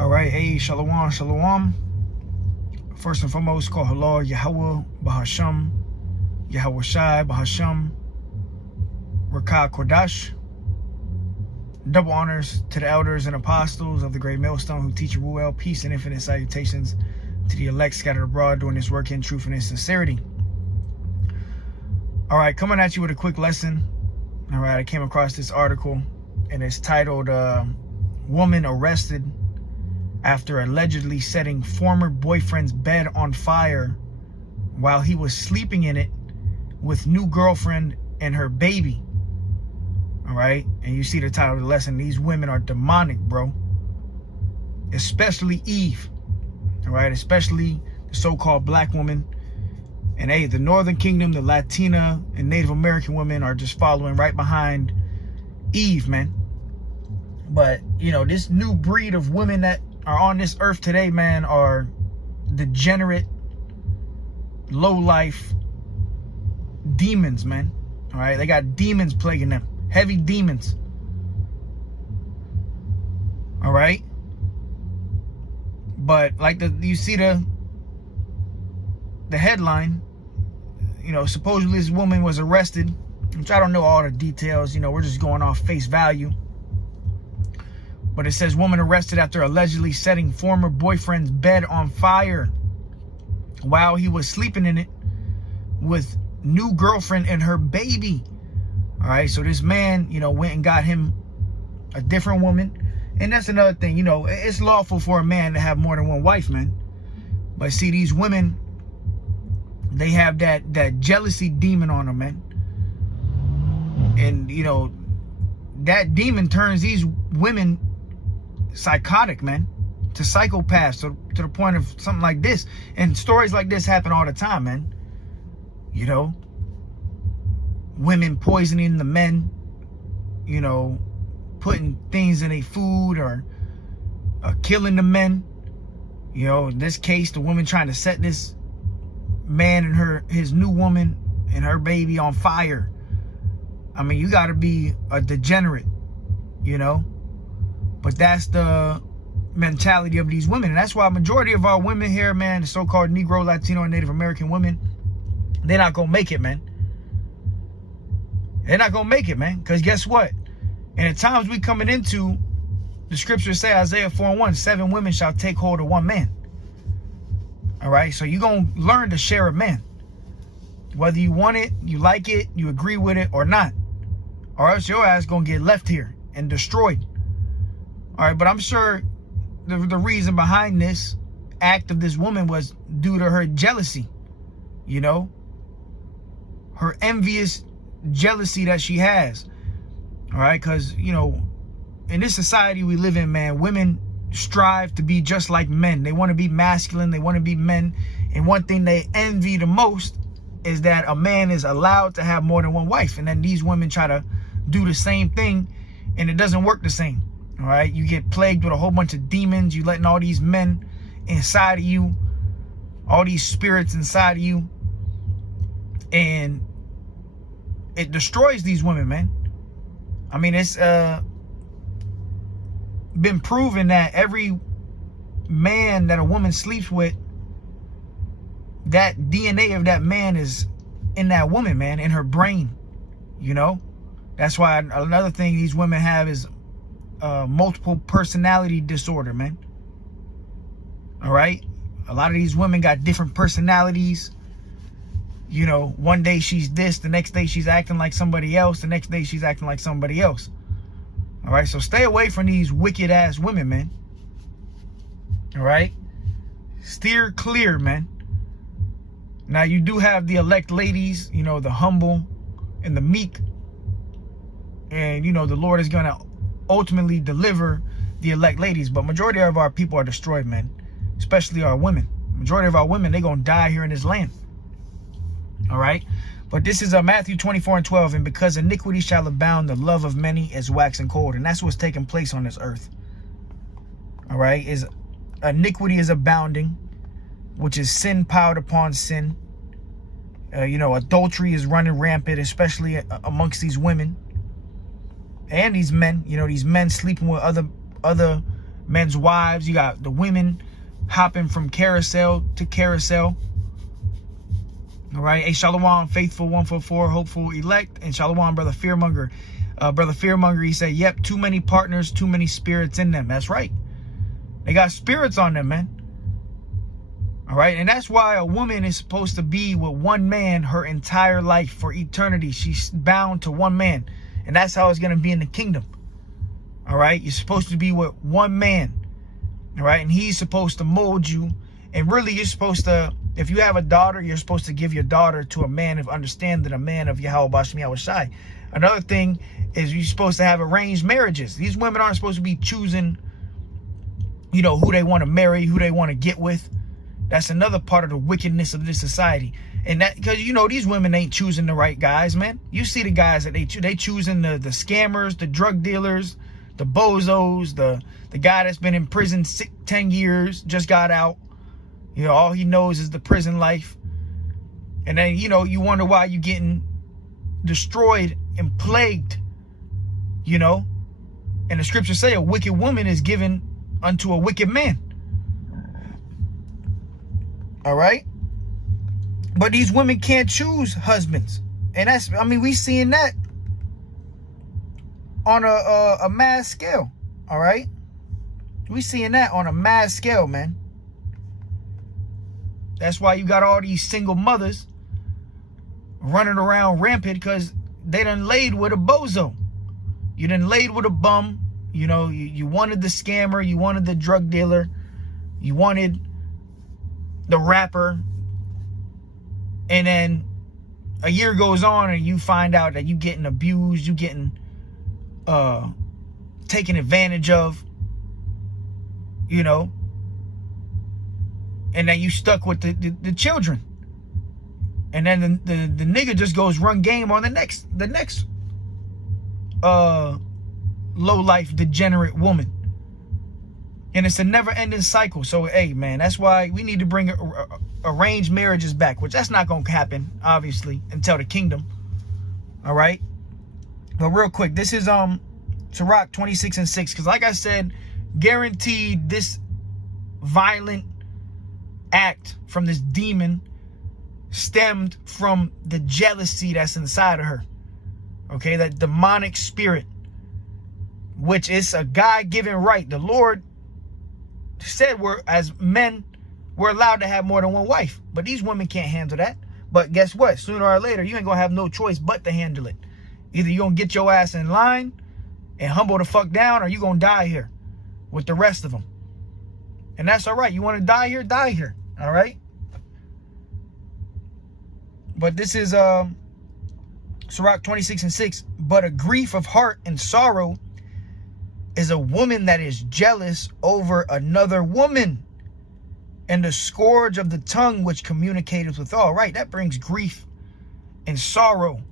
All right, hey, shalom, shalom. First and foremost, call Halal Yahweh Bahasham, Yahweh Shai Bahasham, Rakah Kodash. Double honors to the elders and apostles of the great millstone who teach you well. Peace and infinite salutations to the elect scattered abroad doing this work in truth and in sincerity. All right, coming at you with a quick lesson. All right, I came across this article and it's titled Woman Arrested After Allegedly Setting Former Boyfriend's Bed on Fire While He Was Sleeping in It with New Girlfriend and Her Baby. All right, and you see the title of the lesson. These women are demonic, bro. Especially Eve. All right, especially the so-called black woman. And hey, the Northern Kingdom, the Latina and Native American women are just following right behind Eve, man. But, you know, this new breed of women that are on this earth today, man, are degenerate, low-life demons, man. All right, they got demons plaguing them. Heavy demons. All right. But like you see the headline, you know, supposedly this woman was arrested, which I don't know all the details, you know, we're just going off face value. But it says woman arrested after allegedly setting former boyfriend's bed on fire while he was sleeping in it with new girlfriend and her baby. All right, so this man, you know, went and got him a different woman. And that's another thing, you know, it's lawful for a man to have more than one wife, man. But see, these women, they have that jealousy demon on them, man. And, you know, that demon turns these women psychotic, man, to psychopaths, to the point of something like this. And stories like this happen all the time, man. You know, women poisoning the men, you know, putting things in their food or killing the men. You know, in this case, the woman trying to set this man and his new woman and her baby on fire. I mean, you got to be a degenerate, you know. But that's the mentality of these women. And that's why a majority of our women here, man, the so-called Negro, Latino, and Native American women, they're not going to make it, man. They're not going to make it, man. Because guess what? And the times we coming into, the scriptures say, Isaiah 4:1, 7 women shall take hold of one man. All right? So you're going to learn to share a man. Whether you want it, you like it, you agree with it or not. Or else your ass going to get left here and destroyed. All right? But I'm sure the reason behind this act of this woman was due to her jealousy. You know? Her envious jealousy that she has. All right, because, you know, in this society we live in, man, women strive to be just like men. They want to be masculine, they want to be men, and one thing they envy the most is that a man is allowed to have more than one wife. And then these women try to do the same thing and it doesn't work the same. All right, you get plagued with a whole bunch of demons. You letting all these men inside of you, all these spirits inside of you, and it destroys these women, man. I mean, it's been proven that every man that a woman sleeps with, that DNA of that man is in that woman, man, in her brain, you know? That's why another thing these women have is multiple personality disorder, man. All right? A lot of these women got different personalities. You know, one day she's this, the next day she's acting like somebody else, the next day she's acting like somebody else. All right, so stay away from these wicked ass women, man. All right, steer clear, man. Now you do have the elect ladies, you know, the humble and the meek, and you know the Lord is gonna ultimately deliver the elect ladies. But majority of our people are destroyed, man. Especially our women. Majority of our women, they gonna die here in this land. All right, but this is Matthew 24:12, and because iniquity shall abound, the love of many is waxing cold. And that's what's taking place on this earth. All right, is iniquity is abounding, which is sin piled upon sin. You know, adultery is running rampant, especially amongst these women and these men. You know, these men sleeping with other men's wives. You got the women hopping from carousel to carousel. All right. Hey, Shalom, faithful 144, hopeful elect. And Shalom, brother Fearmonger. Brother Fearmonger, he said, yep, too many partners, too many spirits in them. That's right. They got spirits on them, man. All right. And that's why a woman is supposed to be with one man her entire life for eternity. She's bound to one man. And that's how it's going to be in the kingdom. All right. You're supposed to be with one man. All right. And he's supposed to mold you. And really, you're supposed to, if you have a daughter, you're supposed to give your daughter to a man of understanding, a man of Yahweh Bashem Yahweh Shai. Another thing is you're supposed to have arranged marriages. These women aren't supposed to be choosing, you know, who they want to marry, who they want to get with. That's another part of the wickedness of this society. And that, because, you know, these women ain't choosing the right guys, man. You see the guys that they choosing the scammers, the drug dealers, the bozos, the guy that's been in prison 10 years, just got out. You know, all he knows is the prison life. And then, you know, you wonder why you're getting destroyed and plagued, you know. And the scriptures say a wicked woman is given unto a wicked man. All right. But these women can't choose husbands. And that's, I mean, we seeing that on a mass scale. All right. We seeing that on a mass scale, man. That's why you got all these single mothers running around rampant, because they done laid with a bozo. You done laid with a bum. You know, you wanted the scammer. You wanted the drug dealer. You wanted the rapper. And then a year goes on and you find out that you getting abused. You getting taken advantage of. You know. And then you stuck with the children. And then the nigga just goes run game on the next low life degenerate woman. And it's a never ending cycle. So hey man, that's why we need to bring arranged marriages back, which that's not gonna happen, obviously, until the kingdom. All right. But real quick, this is Sirach 26:6, because like I said, guaranteed this violent act from this demon stemmed from the jealousy that's inside of her. Okay, that demonic spirit, which is a God-given right. The Lord said as men, we're allowed to have more than one wife, but these women can't handle that. But guess what? Sooner or later, you ain't gonna have no choice but to handle it. Either you're gonna get your ass in line and humble the fuck down, or you're gonna die here with the rest of them. And that's all right. You want to die here? Die here. All right. But this is Sirach 26:6. But a grief of heart and sorrow is a woman that is jealous over another woman, and the scourge of the tongue which communicateth with all. Right. That brings grief and sorrow.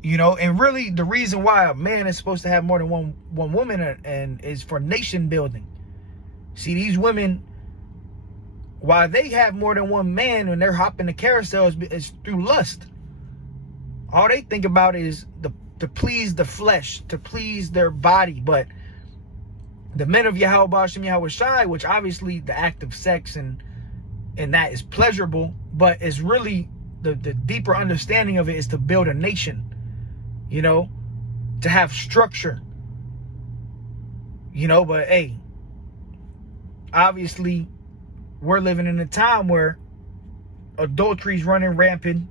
You know, and really the reason why a man is supposed to have more than one woman and is for nation building. See, these women, why they have more than one man when they're hopping the carousel is through lust. All they think about is to please the flesh, to please their body. But the men of Yahweh Bashem Yahweh Shai, which obviously the act of sex and that is pleasurable, but it's really the deeper understanding of it is to build a nation, you know, to have structure, you know. But hey, obviously we're living in a time where adultery is running rampant.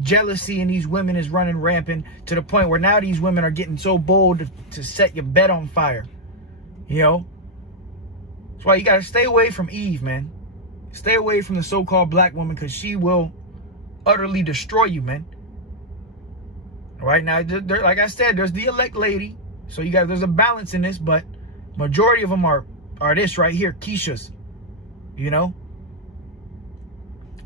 Jealousy in these women is running rampant to the point where now these women are getting so bold to set your bed on fire. You know? That's why you got to stay away from Eve, man. Stay away from the so-called black woman, because she will utterly destroy you, man. All right, now, like I said, there's the elect lady. So there's a balance in this, but majority of them are this right here, Keisha's. You know?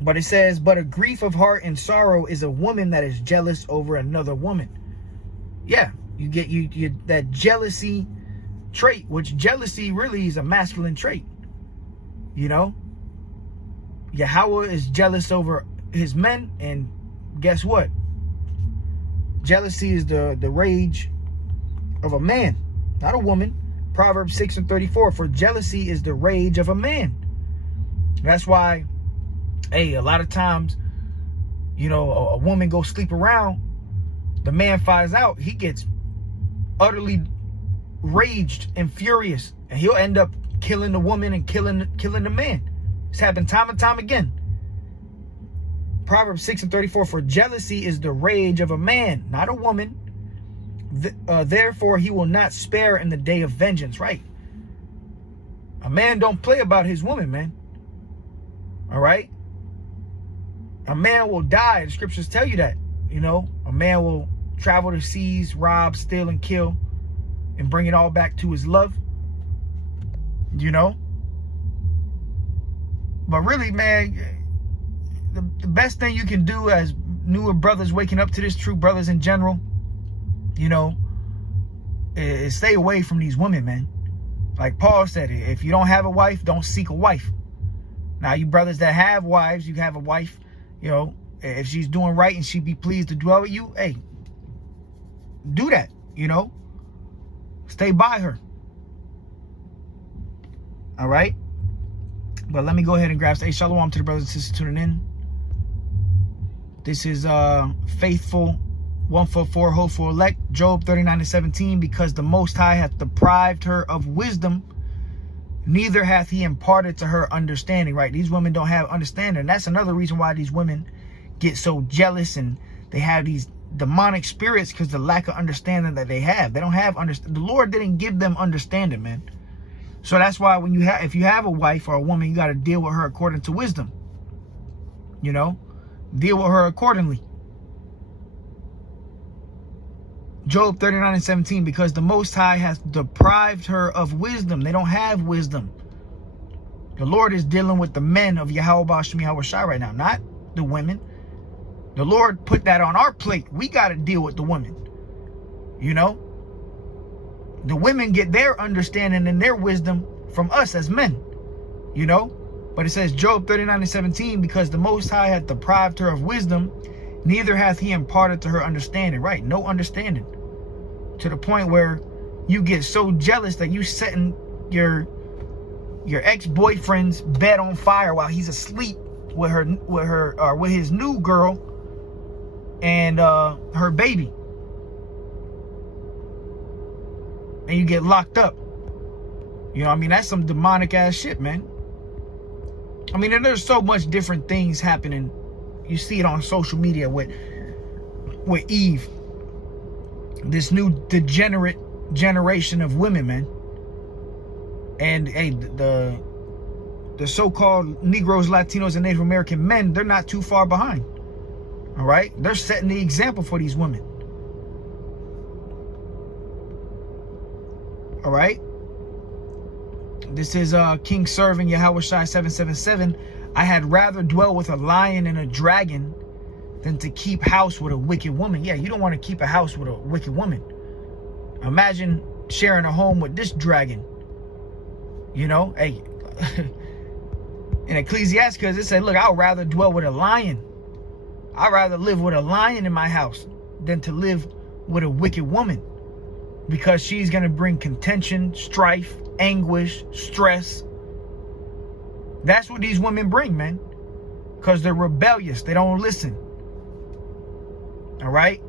But it says, but a grief of heart and sorrow is a woman that is jealous over another woman. Yeah, you get you that jealousy trait, which jealousy really is a masculine trait. You know? Yahweh is jealous over his men, and guess what? Jealousy is the rage of a man, not a woman. Proverbs 6:34, for jealousy is the rage of a man. That's why, hey, a lot of times, you know, a woman go sleep around, the man finds out, he gets utterly raged and furious, and he'll end up killing the woman and killing the man. It's happened time and time again. Proverbs 6:34, for jealousy is the rage of a man, not a woman. Therefore he will not spare in the day of vengeance. Right? A man don't play about his woman, man. All right? A man will die. The scriptures tell you that. You know, a man will travel the seas, rob, steal, and kill, and bring it all back to his love. You know? But really, man, the best thing you can do as newer brothers waking up to this, true brothers in general, you know, is stay away from these women, man. Like Paul said, if you don't have a wife, don't seek a wife. Now, you brothers that have wives, you have a wife, you know, if she's doing right and she be pleased to dwell with you, hey, do that, you know. Stay by her. All right? But let me go ahead and grab. Hey, shalom to the brothers and sisters tuning in. This is faithful, 144, hopeful elect, Job 39:17. Because the Most High hath deprived her of wisdom, neither hath he imparted to her understanding. Right? These women don't have understanding. And that's another reason why these women get so jealous and they have these demonic spirits, because the lack of understanding that they have. They don't have understanding. The Lord didn't give them understanding, man. So that's why when if you have a wife or a woman, you got to deal with her according to wisdom. You know, deal with her accordingly. Job 39:17, because the Most High hath deprived her of wisdom. They don't have wisdom. The Lord is dealing with the men of Yahweh Ba'ashem Yahweh Shai right now, not the women. The Lord put that on our plate. We got to deal with the women. You know, the women get their understanding and their wisdom from us as men. You know, but it says Job 39:17, because the Most High hath deprived her of wisdom, neither hath he imparted to her understanding. Right? No understanding. To the point where you get so jealous that you setting your ex-boyfriend's bed on fire while he's asleep with his new girl and her baby, and you get locked up. You know what I mean? That's some demonic ass shit, man. I mean, and there's so much different things happening. You see it on social media with Eve, this new degenerate generation of women, man. And hey, the so-called Negroes, Latinos, and Native American men, they're not too far behind. All right? They're setting the example for these women. All right? This is King Serving Yahweh Shai 777. I had rather dwell with a lion and a dragon than to keep house with a wicked woman. Yeah, you don't want to keep a house with a wicked woman. Imagine sharing a home with this dragon. You know, hey, in Ecclesiastes, it said, look, I'd rather dwell with a lion. I'd rather live with a lion in my house than to live with a wicked woman, because she's going to bring contention, strife, anguish, stress. That's what these women bring, man, because they're rebellious. They don't listen. All right?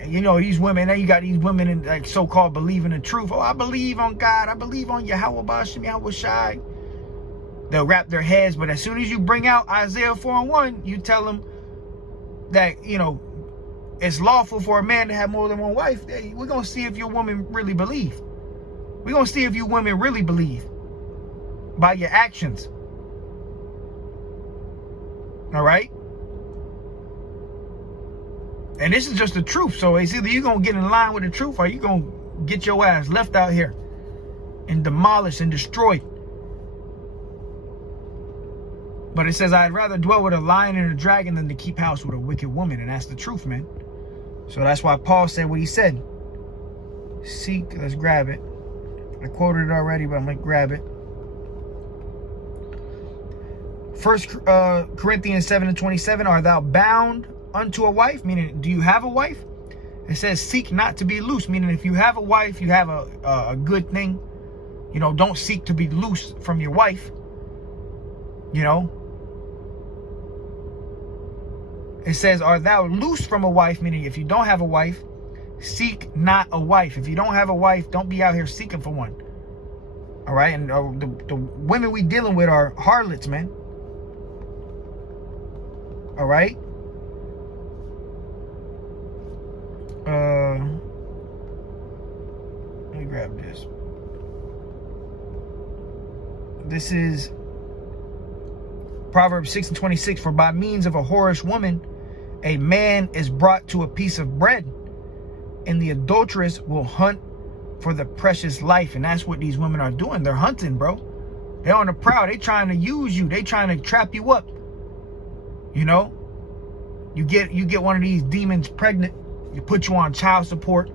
And you know, these women, now you got these women in, like, so-called believing in truth. Oh, I believe on God. I believe on Yahweh Ba'ashem Yahweh Shai. They'll wrap their heads, but as soon as you bring out Isaiah 4:1, you tell them that, you know, it's lawful for a man to have more than one wife. We're going to see if your woman really believe. We're going to see if you women really believe by your actions. All right? And this is just the truth. So it's either you're going to get in line with the truth, or you're going to get your ass left out here and demolished and destroyed. But it says, I'd rather dwell with a lion and a dragon than to keep house with a wicked woman. And that's the truth, man. So that's why Paul said what he said. Seek, let's grab it. I quoted it already, but I'm going to grab it. 1 Corinthians 7:27, art thou bound unto a wife? Meaning, do you have a wife? It says seek not to be loose, meaning if you have a wife, you have a good thing. You know, don't seek to be loose from your wife. You know. It says, are thou loose from a wife? Meaning if you don't have a wife, seek not a wife. If you don't have a wife, don't be out here seeking for one. All right? And the women we dealing with are harlots, man. All right? Let me grab this. This is Proverbs 6:26. For by means of a whorish woman, a man is brought to a piece of bread, and the adulteress will hunt for the precious life. And that's what these women are doing. They're hunting, bro. They're on the prowl. They trying to use you. They trying to trap you up. You know, you get one of these demons pregnant. You put you on child support.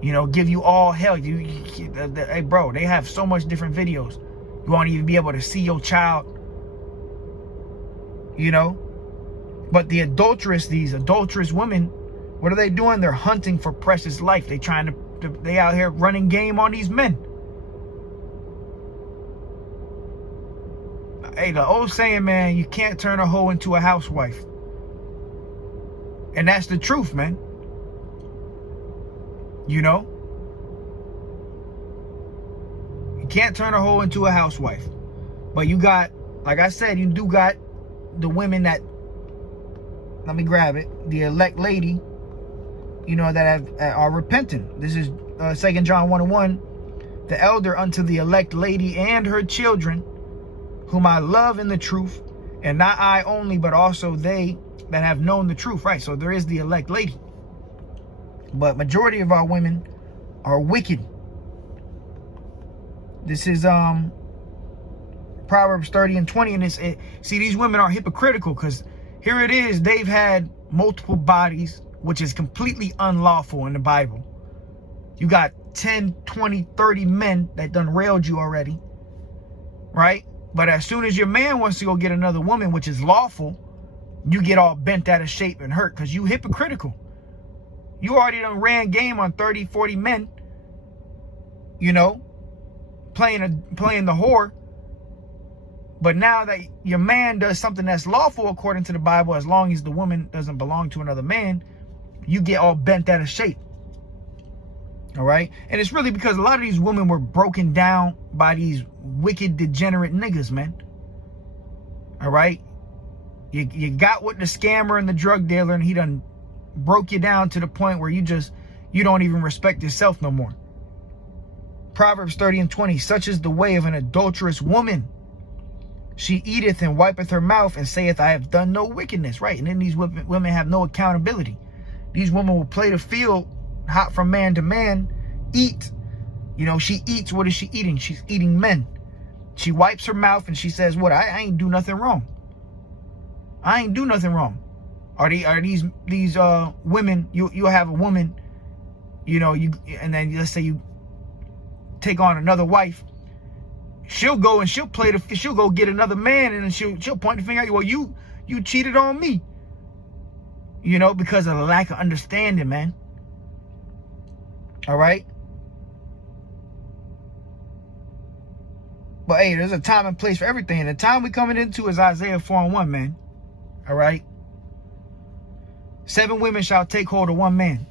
You know, give you all hell. Hey, bro, they have so much different videos. You won't even be able to see your child. You know, but the adulteress, these adulterous women, what are they doing? They're hunting for precious life. They out here running game on these men. Hey, the old saying, man, you can't turn a hoe into a housewife. And that's the truth, man. You know? You can't turn a hoe into a housewife. But you got, like I said, you do got the women that, let me grab it, the elect lady, you know, that are repentant. This is 2 John 1:1. The elder unto the elect lady and her children, whom I love in the truth, and not I only, but also they that have known the truth. Right, so there is the elect lady. But majority of our women are wicked. This is Proverbs 30:20, and see, these women are hypocritical, because here it is, they've had multiple bodies, which is completely unlawful in the Bible. You got 10, 20, 30 men that done railed you already, right? But as soon as your man wants to go get another woman, which is lawful, you get all bent out of shape and hurt, because you hypocritical. You already done ran game on 30, 40 men, you know, playing the whore. But now that your man does something that's lawful according to the Bible, as long as the woman doesn't belong to another man, you get all bent out of shape. All right? And it's really because a lot of these women were broken down by these wicked, degenerate niggas, man. All right? You got with the scammer and the drug dealer, and he done broke you down to the point where you don't even respect yourself no more. Proverbs 30:20. Such is the way of an adulterous woman. She eateth and wipeth her mouth and saith, I have done no wickedness. Right? And then these women have no accountability. These women will play the field, hop from man to man, eat. You know, she eats. What is she eating? She's eating men. She wipes her mouth and she says, what? I ain't do nothing wrong. I ain't do nothing wrong. Are these women, you'll have a woman, you know, and then let's say you take on another wife. She'll go and she'll go get another man, and then she'll point the finger at you. Well, you cheated on me. You know, because of the lack of understanding, man. All right. But hey, there's a time and place for everything. And the time we coming into is Isaiah 4:1, man. All right. 7 women shall take hold of 1 man.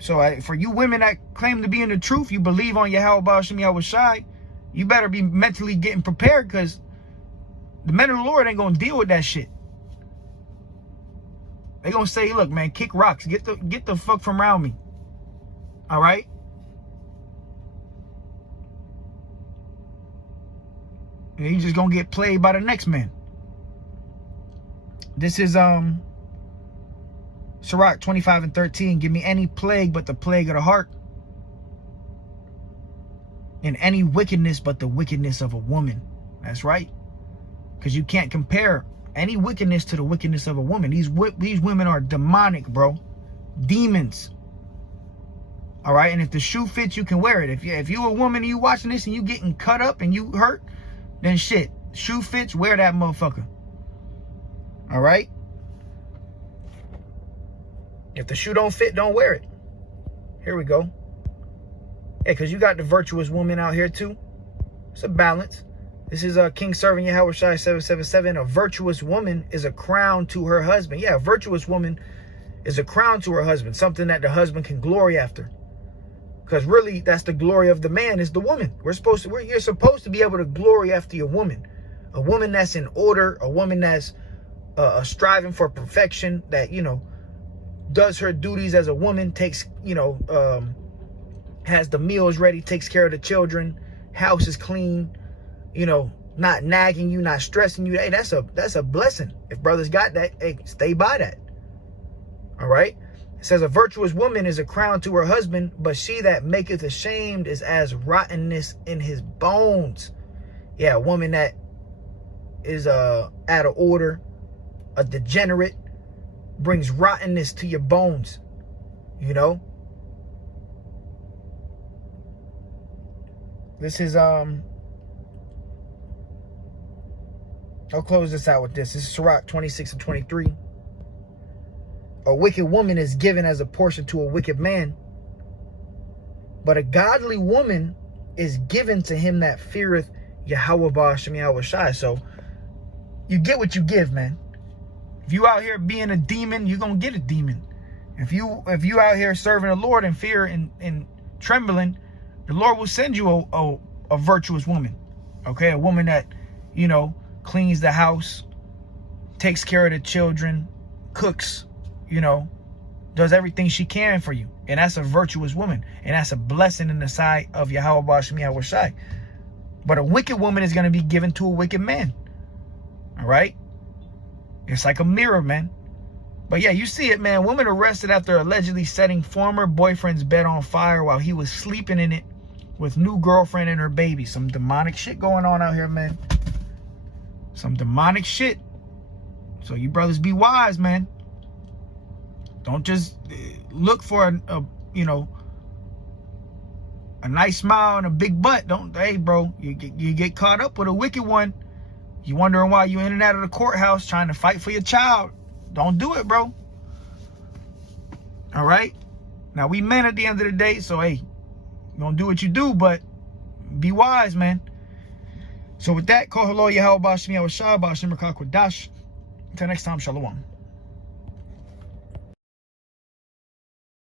So for you women that claim to be in the truth, you believe on Yahweh Ba'ashem Yahweh Shai, you better be mentally getting prepared, because the men of the Lord ain't gonna deal with that shit. They gonna say, look, man, kick rocks, get the fuck from around me. All right. And you just gonna get played by the next man. This is Sirach 25:13. Give me any plague but the plague of the heart, and any wickedness but the wickedness of a woman. That's right. Because you can't compare any wickedness to the wickedness of a woman. These women are demonic, bro. Demons. All right. And if the shoe fits, you can wear it. If you a woman and you watching this and you getting cut up and you hurt, then shit. Shoe fits, wear that motherfucker. All right. If the shoe don't fit, don't wear it. Here we go. Hey, because you got the virtuous woman out here too. It's a balance. This is King Servant Yahweh Shai 777. A virtuous woman is a crown to her husband. Yeah, a virtuous woman is a crown to her husband. Something that the husband can glory after. Because really, that's the glory of the man, is the woman. You're supposed to be able to glory after your woman. A woman that's in order, a woman that's striving for perfection, that, you know, does her duties as a woman, takes, you know, has the meals ready, takes care of the children, house is clean, you know, not nagging you, not stressing you. Hey, that's a blessing. If brothers got that, hey, stay by that. All right. It says a virtuous woman is a crown to her husband, but she that maketh ashamed is as rottenness in his bones. Yeah, a woman that is out of order, a degenerate, brings rottenness to your bones, you know. This is I'll close this out with this. This is Sirach 26 and 23. A wicked woman is given as a portion to a wicked man, but a godly woman is given to him that feareth Yahweh Ba'ashem Yahweh Shai. So you get what you give, man. If you out here being a demon, you're gonna get a demon. If you out here serving the Lord in fear and trembling, the Lord will send you a virtuous woman. Okay, a woman that, you know, cleans the house, takes care of the children, cooks, you know, does everything she can for you. And that's a virtuous woman. And that's a blessing in the sight of Yahweh Ba'ashem Yahweh Shai. But a wicked woman is going to be given to a wicked man. All right? It's like a mirror, man. But yeah, you see it, man. Woman arrested after allegedly setting former boyfriend's bed on fire while he was sleeping in it with new girlfriend and her baby. Some demonic shit going on out here, man. Some demonic shit. So you brothers be wise, man. Don't just look for a you know, a nice smile and a big butt. Don't, hey, bro, you get caught up with a wicked one. You wondering why you in and out of the courthouse trying to fight for your child. Don't do it, bro. All right. Now we men at the end of the day, so hey, you gonna do what you do, but be wise, man. So with that, call hello Yahweh Ba'ashem Yahweh Shai Ba'ashem Rakah Kodash. Until next time, shalom.